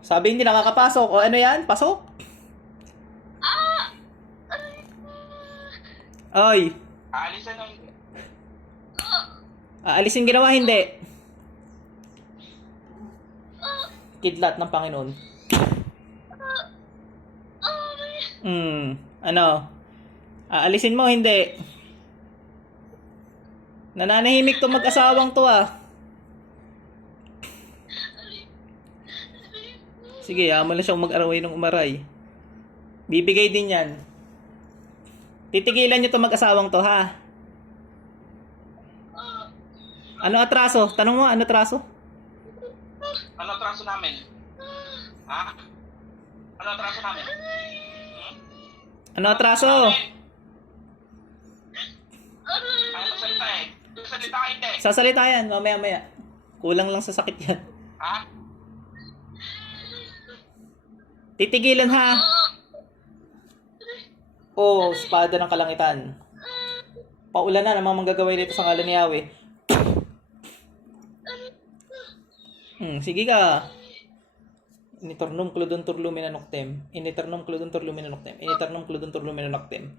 Sabi hindi nakakapasok. O ano yan? Pasok? Oy, Aalisan ng... aalisin ginawa hindi. Kidlat ng Panginoon. Ano? Aalisin mo hindi. Nananahimik to mag-asawang to ah. Sige, mo na siyang mag-araway ng umaray. Bibigay din yan. Titigilan nyo to mag-asawang to, ha? Ano atraso? Tanong mo, ano atraso? Ano atraso namin? Ha? Ano atraso namin? Ano atraso? Ano magsalita eh? Salita ka hindi. Sasalita yan, mamaya-maya. Kulang lang sa sakit yan. Ha? Titigilan, ha? Oh, espada ng kalangitan. Paulan na namang manggagaway dito sa ngalan ni Yahweh. Sige ka. Initernum cludon turlumin anoktem. Initernum cludon turlumin anoktem. Initernum cludon turlumin anoktem.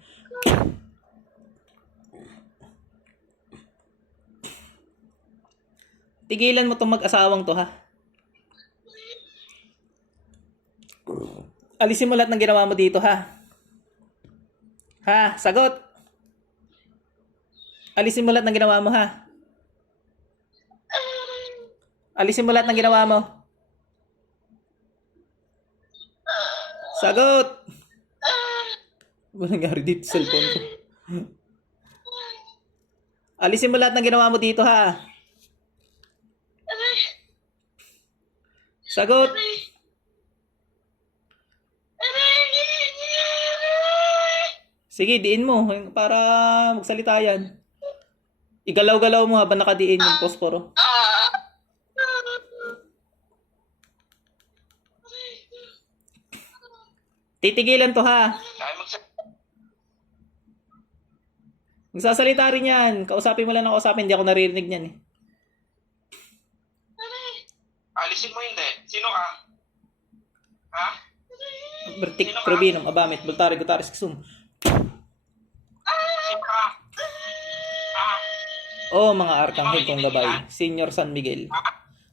Tigilan mo tong mag-asawang to, ha? Alisin mo lahat ng ginawa mo dito, ha? Ha? Sagot! Alisin mo lahat ng ginawa mo, ha? Alisin mo lahat ng ginawa mo. Sagot! Ano nangyari dito sa cellphone ko? Alisin mo lahat ng ginawa mo dito, ha? Sagot! Sige, diin mo para magsalita yan. Igalaw-galaw mo habang nakadiin yung posporo. Titigilan to, ha? Magsasalita rin yan. Kausapin mo lang ng kausapin. Hindi ako naririnig niyan eh. Alisin mo hindi. Sino ka? Ha? Bertik, Probinum, Abamit, Bultari, Gutaris, Kisum. Sino ka? Ha? O mga arkanghel kong gabay, Senior San Miguel,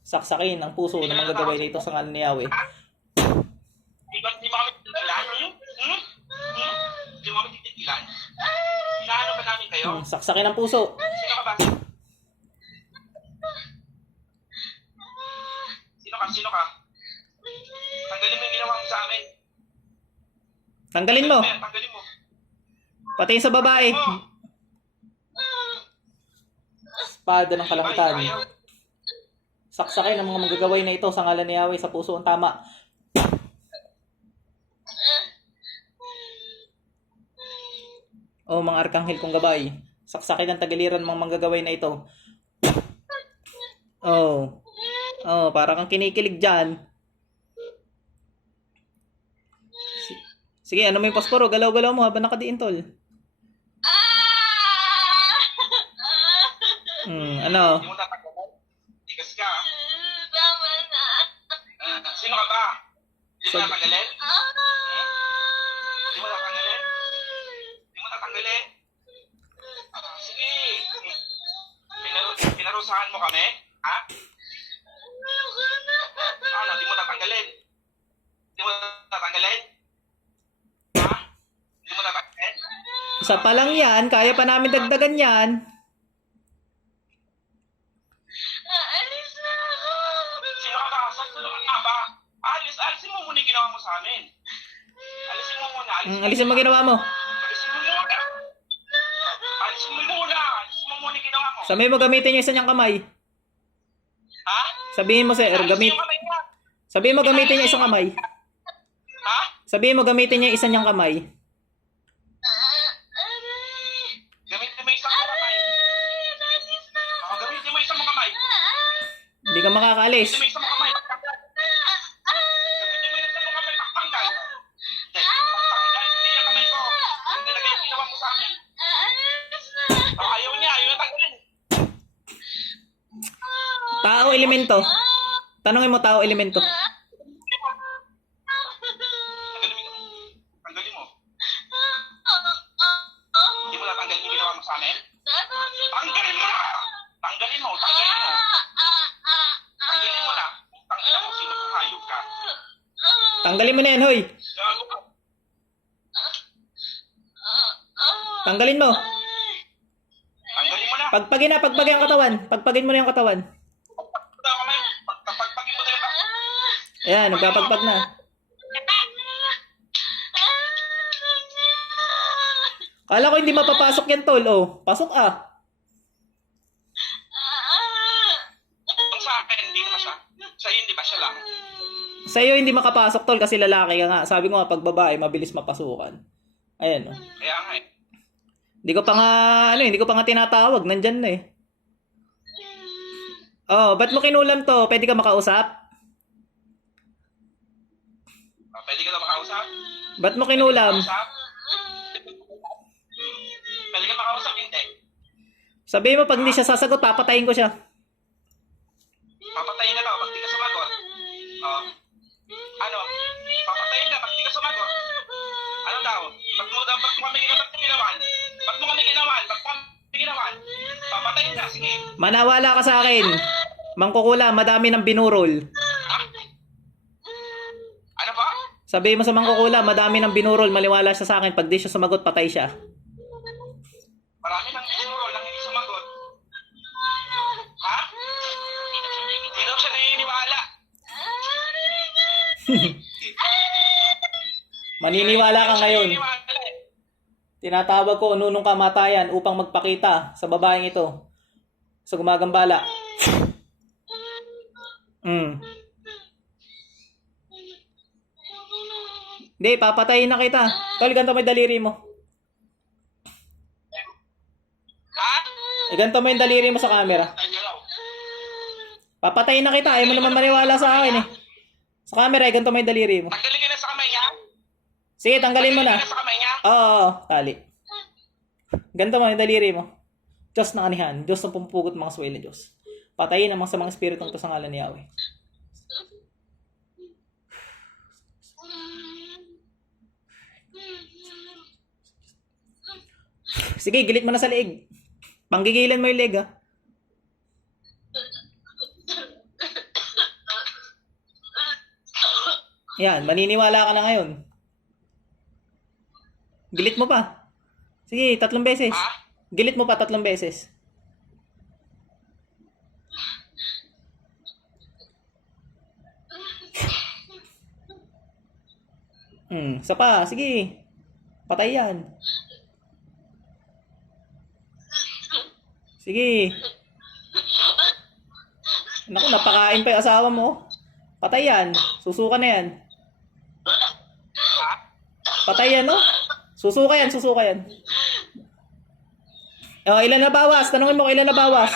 saksakin ang puso ng mga gagaway nito sa ngalan ni Yahweh. Di ba kami titigilan? Di ba kami titigilan? Inaano ba namin kayo? Saksakin ang puso. Sino ka ba? Sino ka? Tanggalin mo yung ginawa mo sa amin. Tanggalin mo. Tanggalin mo. Pati sa babae. Espada ng kalangitan. Saksakin ang mga magagaway na ito sa ngalan ni Yahweh sa puso ang tama. O mga arkanghel kong gabay, saksakin ang tagaliran mga manggagaway na ito. Para kang kinikilig dyan. Sige, ano mo yung posporo? Galaw-galaw mo habang nakadiin, tol. Ano? Hindi mo tatanggalin. Tigas ka. Sino ka ba? Hindi mo tatanggalin? Hindi mo tatanggalin? Hindi mo tatanggalin? Sige. Pinarusahan mo kami? Ha? Ano? Hindi mo tatanggalin? Hindi mo tatanggalin? Ha? Hindi mo tatanggalin? Isa pa lang yan, kaya pa namin dagdagan yan. Sino ka ba? Sino ka ba? Alisin mo muna yung ginawa mo sa amin. Alisin mo muna. Alisin mo ginawa mo. Alisin mo muna. Alisin mo muna. Alisin mo muna yung ginawa mo. Sabihin mo gamitin yung isa niyang kamay. Ha? Sabihin mo sir, Alisin yung kamay niya. Sabihin mo gamitin yung isang kamay. Ha? Sabihin mo gamitin yung isa niyang kamay. Gamitin mo isang kamay. Gamitin mo isang kamay. Hindi ka makakaalis. Gamitin mo isang kamay. Gamitin mo isang kamay. Pagtanggal. Hindi. Pagtanggal. Hindi yung kamay ko. Yung nilagay yung ginawa mo sa amin. Ayaw niya. Ayaw na tanggalin. Tao elemento. Tanungin mo tao elemento. Tanggalin mo na yan, hoy. Gago ka. Tanggalin mo. Tanggalin mo na. Pagpagin na, pagpagin ang katawan. Pagpagin mo na yung katawan. Pagpagin kamay. Pagpagpagin mo tayo. Ayan, nagpapagpag na. Kala ko hindi mapapasok yan, tol. Oh, pasok ah. Kung sa akin, hindi naman siya. Sa hindi ba siya lang? Sa'yo hindi makapasok, tol, kasi lalaki ka nga. Sabi ko nga, pag babae, mabilis mapasukan. Ayan, oh. Kaya nga eh. Hindi ko pa nga, hindi ko pa nga tinatawag. Nandyan na eh. Oh, ba't mo kinulam to? Pwede ka makausap? Pwede ka na makausap? Ba't mo kinulam? Pwede ka makausap, hindi. Sabihin mo, pag hindi siya sasagot, papatayin ko siya. Papatayin na daw pag di ka sumagot. Ano? Papatayin na pag di ka sumagot. Ano daw? Ba't mo kami ginawan? Ba't mo kami ginawan? Papatayin na, sige. Manawala ka sa akin. Mangkukula, madami ng binurol. Ano ba? Sabihin mo sa mangkukula, madami ng binurol. Maliwala siya sa akin. Pag di siya sumagot, patay siya. Marami nang siguro lang hindi sumagot. Ha? Hindi daw siya naniniwala. Maniniwala ka ngayon. Naniniwala eh. Tinatawag ko ununong kamatayan upang magpakita sa babaeng ito. Sa gumagambala. Hindi, papatayin na kita. Tol, ganito may daliri mo. Ha? Ganito mo yung daliri mo sa camera. Papatayin na kita. Ayaw mo naman maniwala sa akin eh. Sa camera, ganito mo yung daliri mo. Tanggalin ka na sa kamay niya? Sige, tanggalin mo na. Tanggalin ka na sa kamay niya? Oo, tali. Ganito mo yung daliri mo. Diyos na kanihan. Diyos na pumupugot mga swela Diyos. Patayin ang mga espiritong to sa ngalan ni Yahweh. Sige, gilit mo na sa leeg. Panggigilan mo yung leg, ha? Yan, maniniwala ka na ngayon. Gilit mo pa. Sige, 3 beses. Ha? Gilit mo pa 3 beses. Isa pa. Sige. Patay yan. Sige. Naku, napakain pa yung asawa mo. Patay yan. Susuka na yan. Patay yan, no? Susuka yan, susuka yan. Oh, ilan na bawas? Tanungin mo kung ilan na bawas.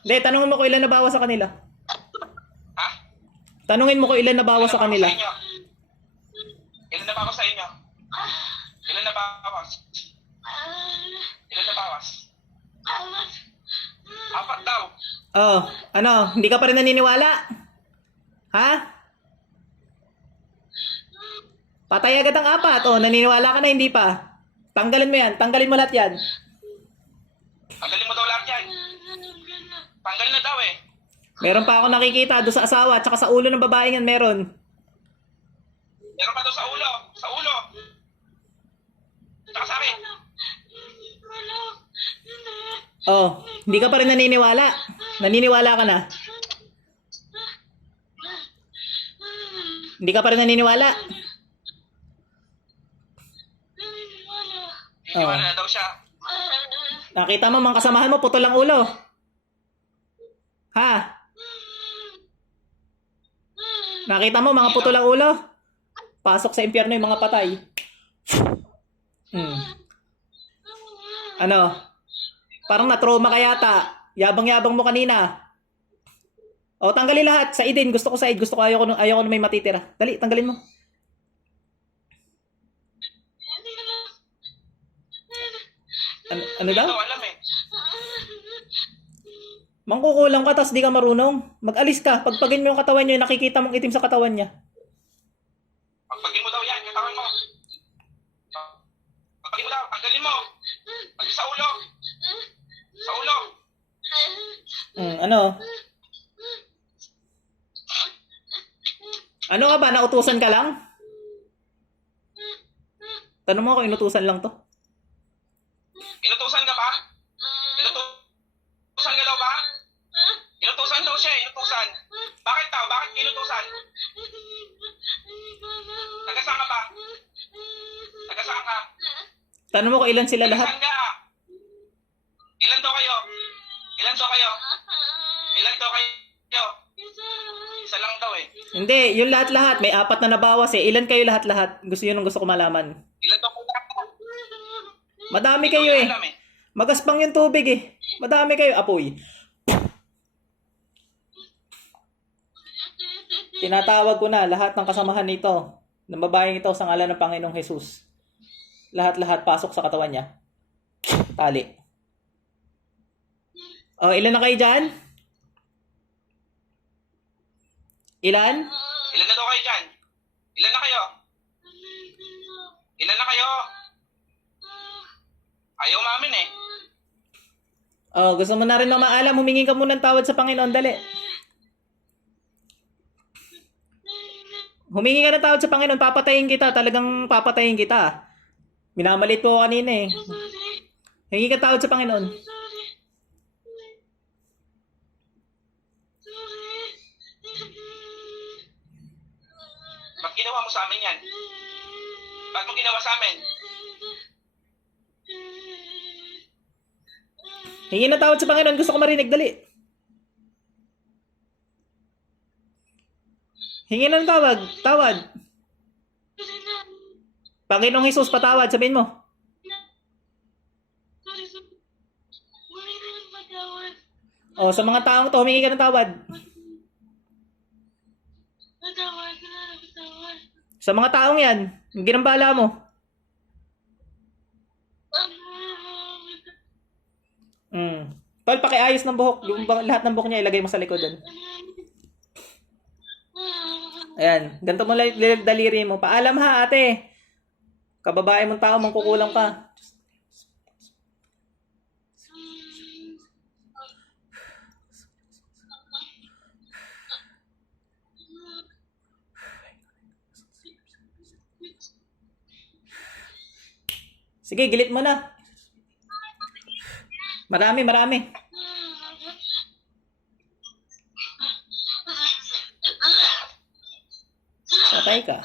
Hindi, tanungin mo kung ilan na bawas sa kanila. Ha? Tanungin mo kung ilan na bawas sa kanila. Ilan na bawas sa inyo? Ilan na bawas? Ilan na bawas? 4 daw. Oh, ano? Hindi ka pa rin naniniwala? Ha? Patay agad ang 4. Oh, naniniwala ka na, hindi pa. Tanggalin mo yan. Tanggalin mo lahat yan. Tanggalin mo daw lahat yan. Tanggalin na daw eh. Meron pa ako nakikita doon sa asawa at saka sa ulo ng babaeng yan meron. Meron pa daw sa ulo. Sa ulo. Tsaka sa akin. Oh, hindi ka pa rin naniniwala. Naniniwala ka na. Hindi ka pa rin naniniwala. Iniwala na daw siya. Nakita mo, mga kasamahan mo, putol ang ulo. Ha? Nakita mo, mga putol ang ulo? Pasok sa impyerno yung mga patay. Ano? Parang na-trauma ka yata. Yabang-yabang mo kanina. O, tanggalin lahat. Sa idin. Gusto ko sa id. Gusto ko ayoko na may matitira. Dali, tanggalin mo. Ano daw? Hindi daw alam eh. Mangkukulang ka tapos di ka marunong. Mag-alis ka. Pagpagin mo yung katawan niya, nakikita mong itim sa katawan niya. Pagpagin mo daw yan, katawan mo. Pagpagin mo daw, tanggalin mo. Pag sa ulo. Sa ulo. Ano? Ano ka ba? Nautusan ka lang? Tanong mo ako, inutusan lang to. Inutusan ka ba? Inutusan ka daw ba? Inutusan daw siya, inutusan. Bakit daw? Bakit inutusan? Taga-saan ka ba? Taga-saan ka? Tanong mo ko ilan sila lahat. Taga-saan ka? Ilan daw kayo? Ilan daw kayo? Ilan daw kayo? Isa lang daw eh. Hindi, yung lahat-lahat. May 4 na nabawas eh. Ilan kayo lahat-lahat? Gusto yun ang gusto ko malaman. Ilan daw kayo? Madami kayo eh. Alam eh. Magaspang yung tubig eh. Madami kayo. Apoy. Tinatawag ko na lahat ng kasamahan nito. Ng babaeng ito sa ngalan ng Panginoong Jesus. Lahat-lahat pasok sa katawan niya. Tali. Oh, ilan na kayo dyan? Ilan? Ilan na daw kayo dyan? Ilan na kayo? Ilan na kayo? Ayaw mamin eh. Oh, gusto mo na rin na maalam. Humingi ka muna ng tawad sa Panginoon. Dali. Humingi ka ng tawad sa Panginoon. Papatayin kita. Talagang papatayin kita. Minamalit ko kanina eh. Hingi ka ng tawad sa Panginoon. Ba't ginawa mo sa amin yan? Ba't mo ginawa sa amin? Hingi ng tawad sa Panginoon. Gusto ko marinig. Dali. Hingi ng tawad. Tawad. Panginoong Jesus, patawad. Sabihin mo. Oh, sa mga taong to, humingi ka ng tawad. Sa mga taong yan, yung ginambala mo. Paul, pakiayos ng buhok. Yung lahat ng buhok niya, ilagay mo sa likod dun. Ayan, ganito mo daliri mo. Paalam ha, ate. Kababae mong tao, mangkukulang ka. Sige, gilit mo na. Marami. Patay ka.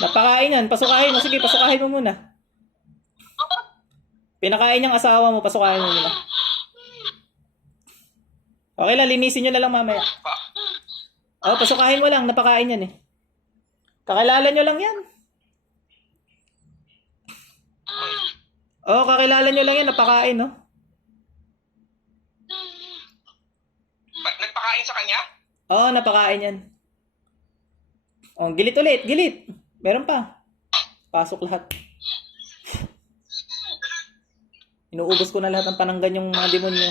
Napakain yan. Pasukahin mo. Sige, pasukahin mo muna. Pinakain niyang asawa mo. Pasukahin mo muna. Okay lang, linisin nyo na lang mamaya. Oh, pasukahin mo lang. Napakain yan eh. Kakilala nyo lang yan. Oh, kakilala nyo lang yan. Napakain, no? Ba't nagpakain sa kanya? Oh, napakain yan. Oh, gilit ulit. Gilit. Meron pa. Pasok lahat. Inuubos ko na lahat ng pananggan yung mga demonyo.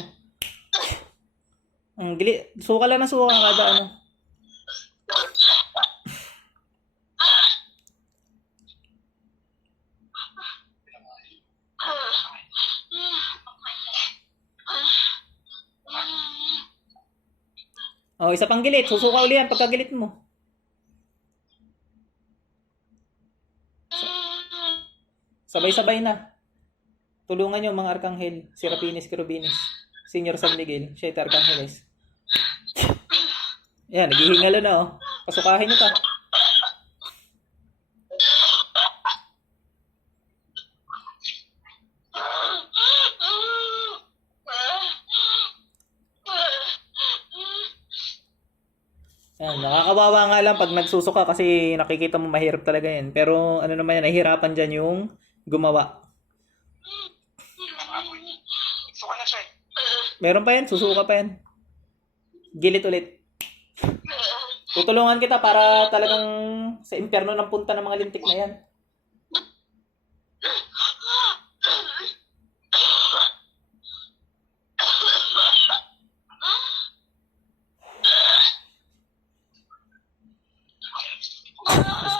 Ang gilit. Suka lang na suka kada ano. Oh, isa pang gilit. Susuka uli yan pagkagilit mo. Sabay-sabay na. Tulungan nyo mga Arkanghel. Serapinis, Querubines. Senior San Miguel. Siete Arcángeles. Yan, naghihingalo na oh. Pasukahin nyo pa. Yan, nakakawawa nga lang pag nagsusuka kasi nakikita mo mahirap talaga yan. Pero ano naman yan, nahihirapan dyan yung gumawa. Suka na siya eh. Meron pa yan, susuka pa yan. Gilit ulit. Tutulungan kita para talagang sa impyerno ng punta ng mga lintik na yan.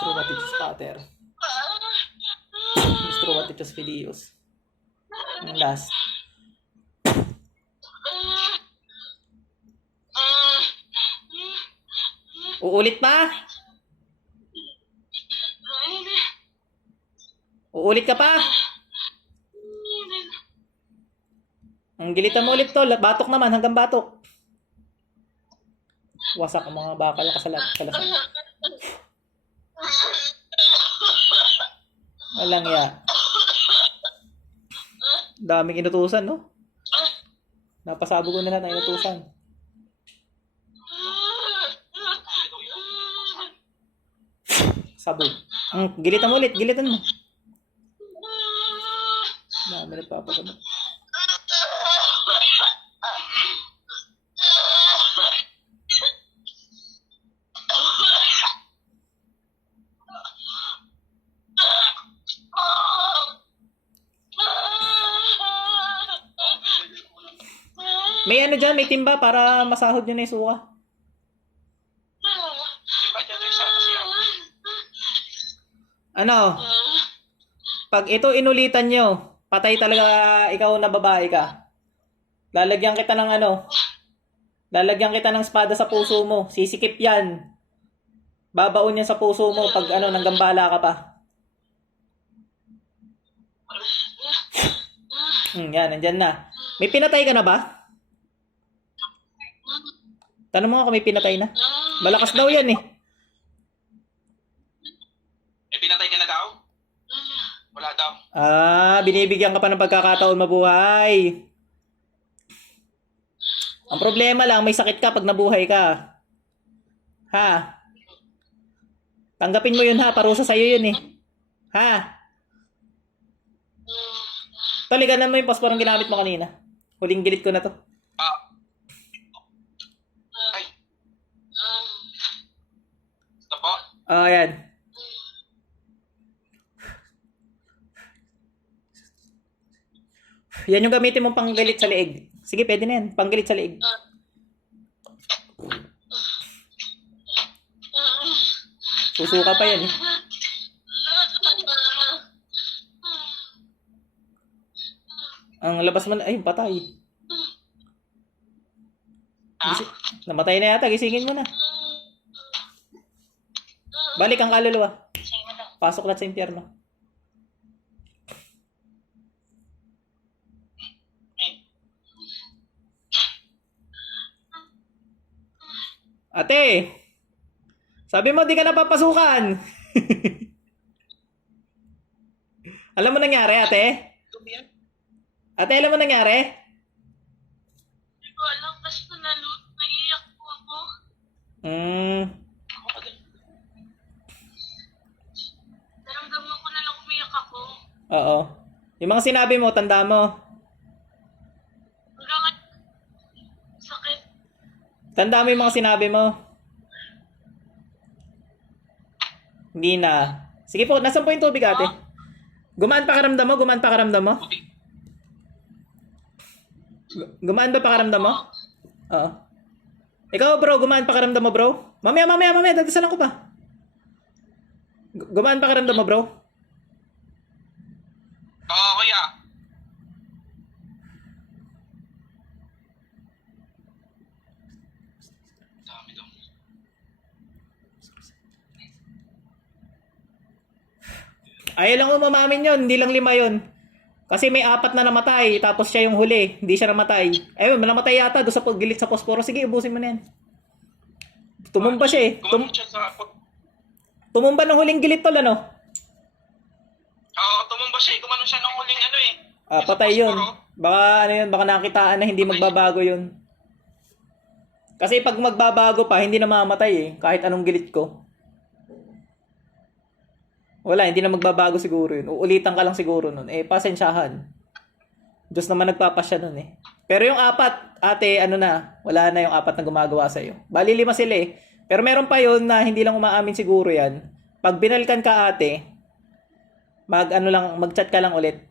Mistrovatitus Pater. Mistrovatitus Filius. Ang last. Uulit pa? Uulit ka pa? Ang gilitan mo ulit, tol. Batok naman, hanggang batok. Wasak ang mga bakal kalasan. Walang ya. Daming inutusan, no? Napasabog ko na lahat ng inutusan. Sabog. Gilitan mo ulit, gilitan mo. Dami na papagamot. May ano dyan, may timba para masahod nyo na yung suka. Diba dyan yung sa siya? Ano? Pag ito inulitan nyo, patay talaga ikaw na babae ka. Lalagyan kita ng ano? Lalagyan kita ng espada sa puso mo. Sisikip yan. Babaon yan sa puso mo pag ano, nanggambala ka pa. Yan, nandyan na. May pinatay ka na ba? Tanong mo nga kung may pinatay na. Malakas daw yan eh. Eh, pinatay ka na daw? Wala daw. Binibigyan ka pa ng pagkakataon mabuhay. Ang problema lang, may sakit ka pag nabuhay ka. Ha? Tanggapin mo yun ha, parusa sa'yo yun eh. Ha? Taliganan mo yung passporong ginamit mo kanina. Huling gilit ko na to. Ay. Ito po. Ayan. Yan yung gamitin mong panggalit sa leeg. Sige, pwede na yan. Panggalit sa leeg. Susuka pa yan eh. Ang labas man, ay, patay. Namatay na yata, gisingin mo na. Balik ang kaluluwa. Pasok lahat sa impyerno. Ate, sabi mo di ka napapasukan. Alam mo nangyari, ate? Ate, alam mo nangyari? Hindi ko alam, basta naiyak po ako. Naramdaman ko na lang umiyak ako. Oo. Yung mga sinabi mo, tanda mo. Hanggang ngayon, sakit. Tanda mo yung mga sinabi mo. Hindi na. Sige po, nasan po yung tubig, ate? Gumaan pa karamdam mo? Gumaan pa karamdam mo? Gumaan ba pakaramdam mo? Oo. Ikaw, bro, gumaan pakaramdam mo, bro? Mamaya, dadasalan ko pa. Gumaan pakaramdam mo, bro? Oo, kuya. Dami daw. Ayaw lang umamamin yun, hindi lang 5 yun. Kasi may 4 na namatay, tapos siya yung huli. Hindi siya namatay. Ayun, namatay yata doon sa gilid sa posporo. Sige, ubusin mo na yan. Tumumba siya eh. Gumamit siya sa... Tumumba ng huling gilid tol, ano? Oo, tumumba siya. Gumanon siya ng huling ano eh. Patay yun. Baka ano yun, baka nakitaan na hindi magbabago yun. Kasi pag magbabago pa, hindi na mamamatay eh. Kahit anong gilid ko. Wala, hindi na magbabago siguro yun. Uulitan ka lang siguro nun. Pasensyahan. Diyos naman nagpapasya nun eh. Pero yung 4, ate, ano na, wala na yung 4 na gumagawa sa'yo. Bali 5 sila eh. Pero meron pa yun na hindi lang umaamin siguro yan. Pag binalkan ka ate, mag-chat ka lang ulit.